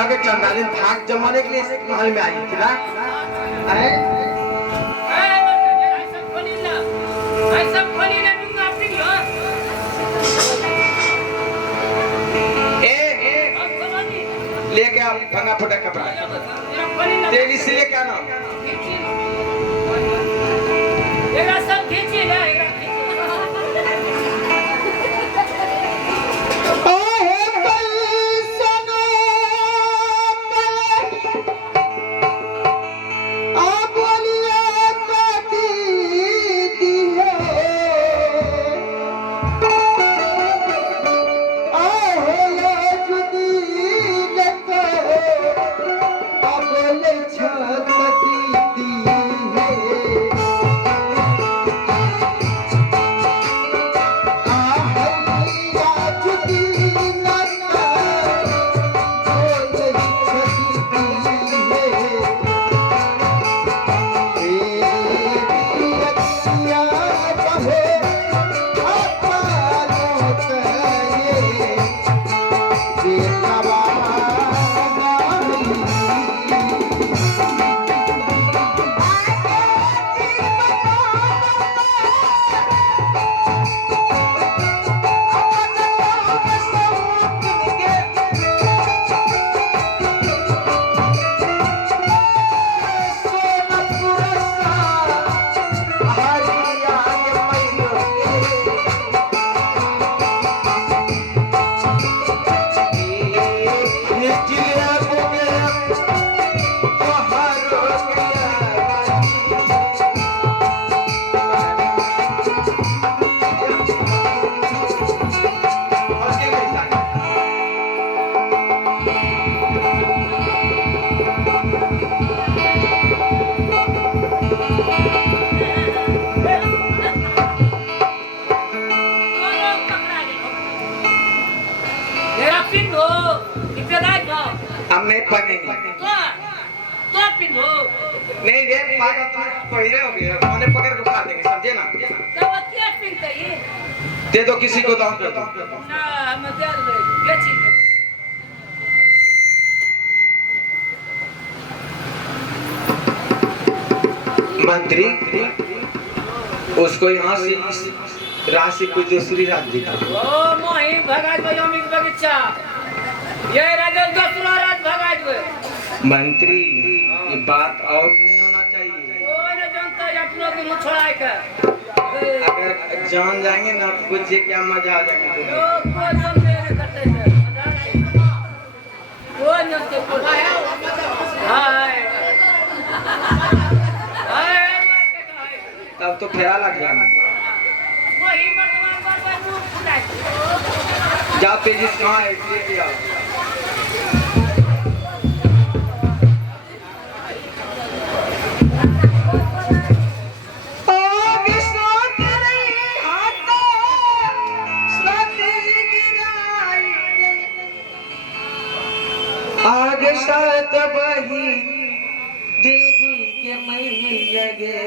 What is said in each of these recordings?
आगे चंदालिन भाग जमाने के लिए इस महल में आई थी ना? लेके आप भंगा फुटा कपड़ा तेजी से लेके आना। सब खींचिएगा हम नहीं पहनेंगे। तो पिन्हो नहीं रे पागल तुम पहले हो गए मैंने पकड़ के उठा देंगे समझे ना? तो वो क्या पिनते ये दे दो किसी को दाम दे दो ना हम दे दो बेची दो मंत्री उसको यहाँ से इस राशि कोई दूसरी रात दिखा। ओ मोही भगाज भाई अमित बगीचा ये राजा दूसरा रात भगाज भाई मंत्री ये बात आउट नहीं होना चाहिए। ओ न जानता है अपनों की मुँह छुड़ाए का अगर जान जाएंगे ना तो कुछ क्या मजा आ जाएगा। ओ को जानते हैं करते हैं वो जानते को हाय तब तो ख्याल आ गया। वही मर्दमान बार मुंह फुलाए जा तेजी से कहाँ है लेके आओ। आगे साथ बही देगी के मैया गे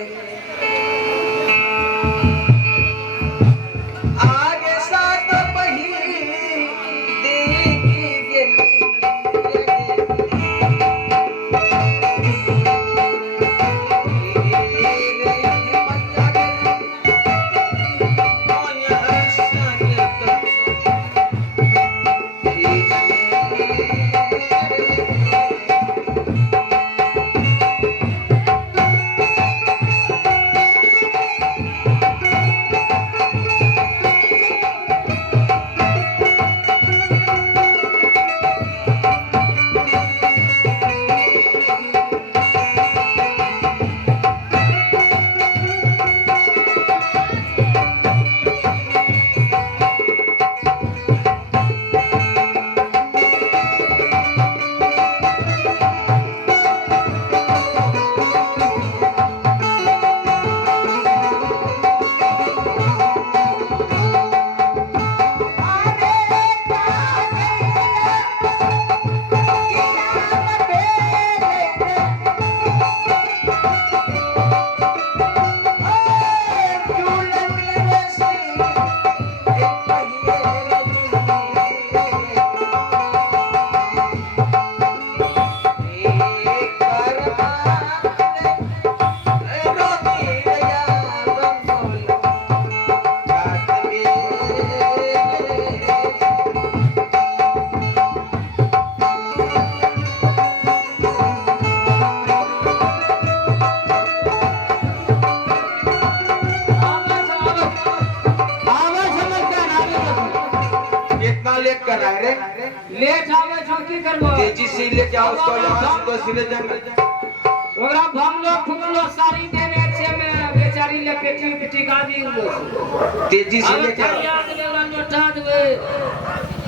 आगे साथ बही देगी के लेट कर रहा है रे? लेट आवे छुट्टी करबो तेजी से लेके आओ उसको, यहाँ से तो सिले जंग ओकरा भमलो फुगलो सारी देने छे में बेचारी ले पेटी पेटी गादी उलो तेजी से लेके आओ। थरिया दे ओकरा लोटा देबे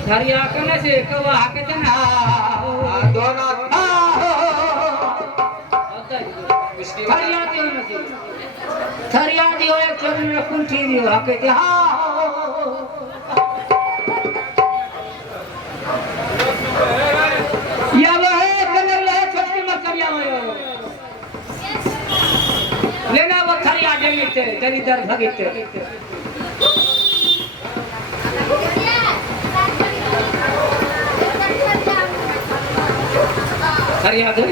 थरिया कने से कवा हाके दे ना दोनों थरिया दियो न से थरिया दियो एक चोट में कुंठी दियो हाके दे या वह कलर ले छोटी मत करिया हो लेना वो थरिया जमीते तेरी दर भगीते थरिया दे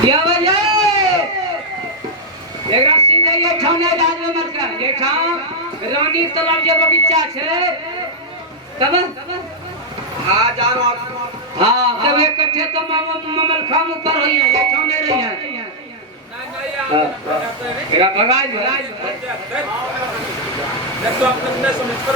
या भैया एकरा सीधे ये ठाने राज में मत कर ये ठाम रानी तालाब जे बगीचा छे तब हाँ जानो हां तब इकट्ठे तो ममल खाम ऊपर होई है ये ठाने रही है तेरा भगाई तो आपने नहीं समझ पर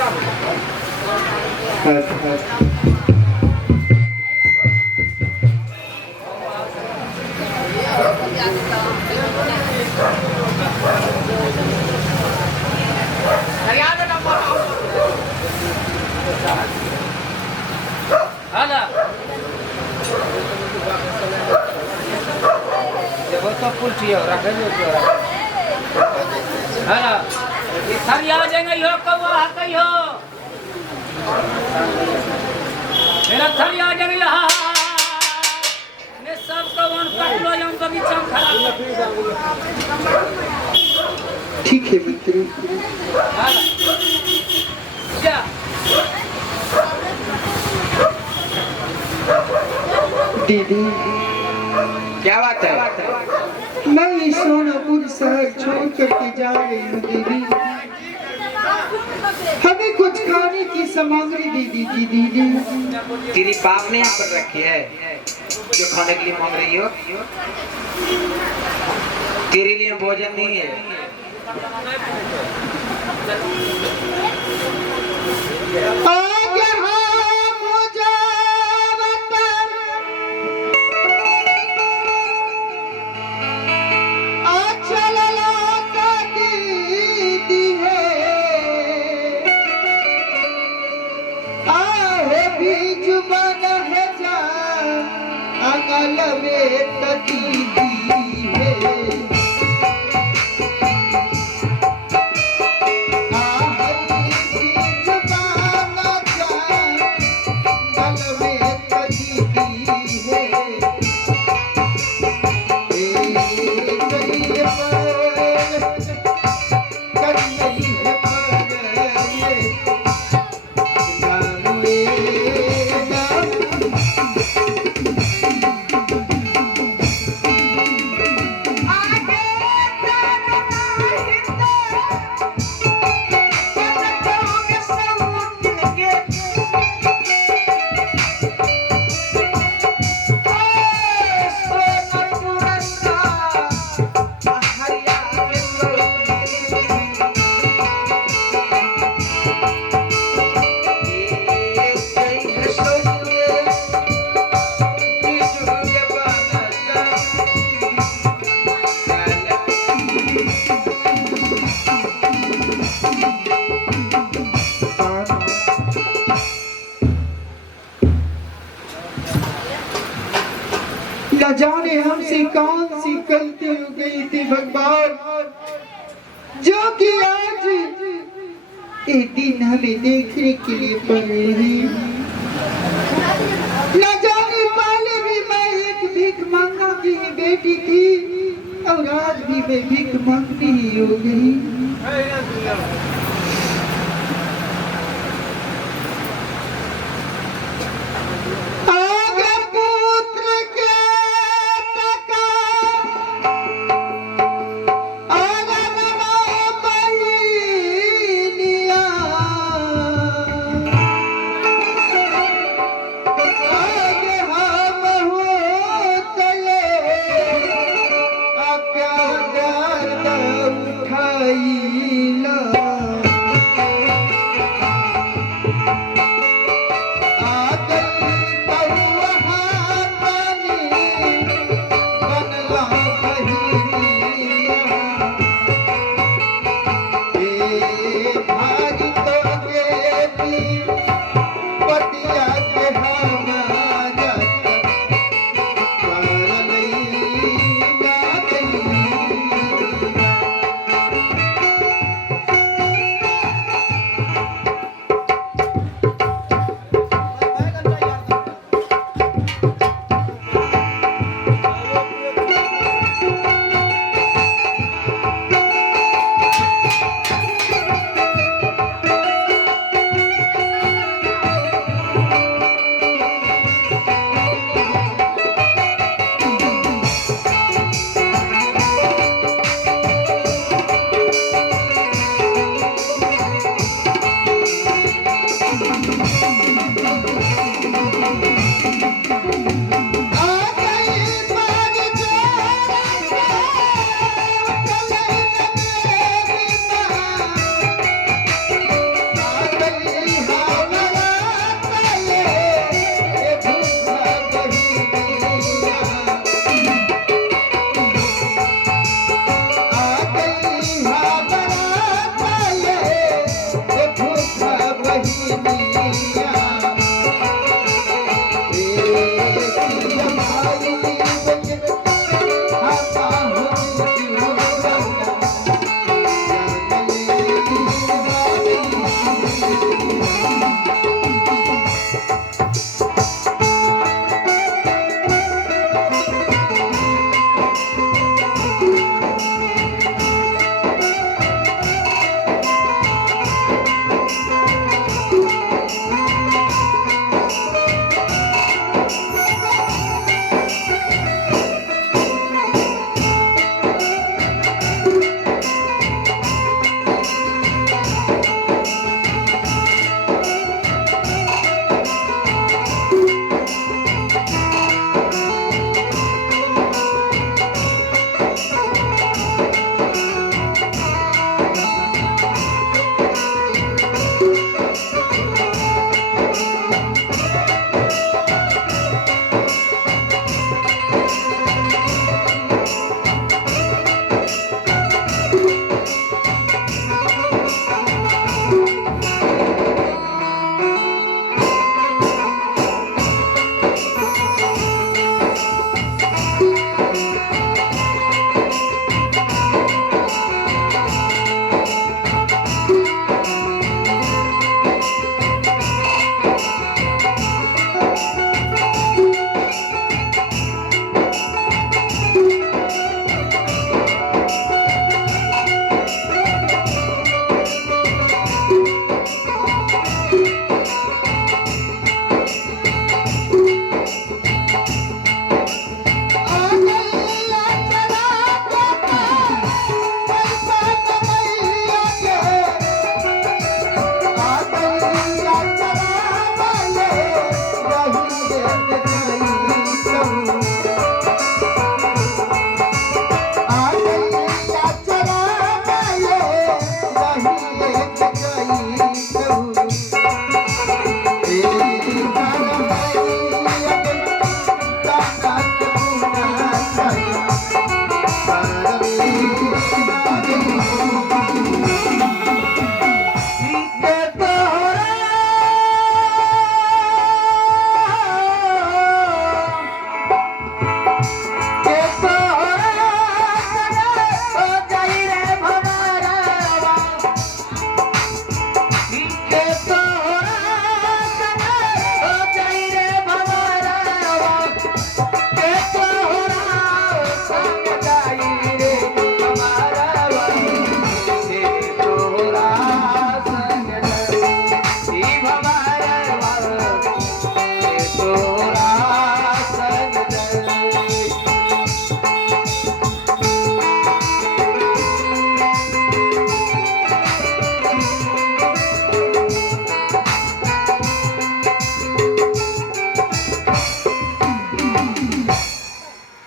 हाला देखो तो पुलटी हो रखे जो हाला ये थरिया जाएंगे यो कब आ कहियो मेरा थरिया जाएंगे हा ने सब को वन पकड़ो हम बगीचा में खड़ा ठीक है मित्र। हाला जा दीदी क्या बात है? मैं ये सोनापुर शहर छोड़ करके जा रही हूँ दीदी। हमें कुछ खाने की सामग्री दे दीजिए दीदी। तेरी बाप ने यहाँ पर रखी है जो खाने के लिए मांग रही हो? तेरे लिए भोजन नहीं है। आगे हाँ मुझे वतन आंचल लौटा दीदी है आहे भी जुबान है जा अंगल में तदीदी है न जाने हमसे कौन सी गलती हो गई थी भगवान, जो कि आज एक दिन हमें देखने के लिए पड़े हैं। न जाने पहले भी मैं एक भीख मांगा की बेटी थी और आज भी मैं भीख मांगनी ही हो गई। आई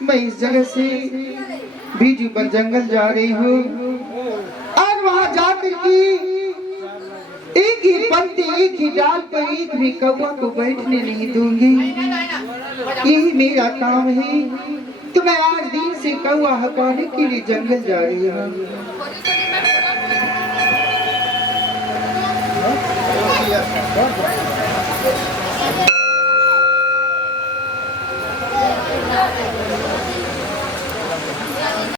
मैं इस जगह से बीजू पर जंगल जा रही हूँ और वहां जाकर के एक ही पत्ते एक ही डाल पर एक भी कौवा को बैठने नहीं दूंगी। यही मेरा काम है। तो मैं आज दिन से कौवा हटाने के लिए जंगल जा रही हूँ।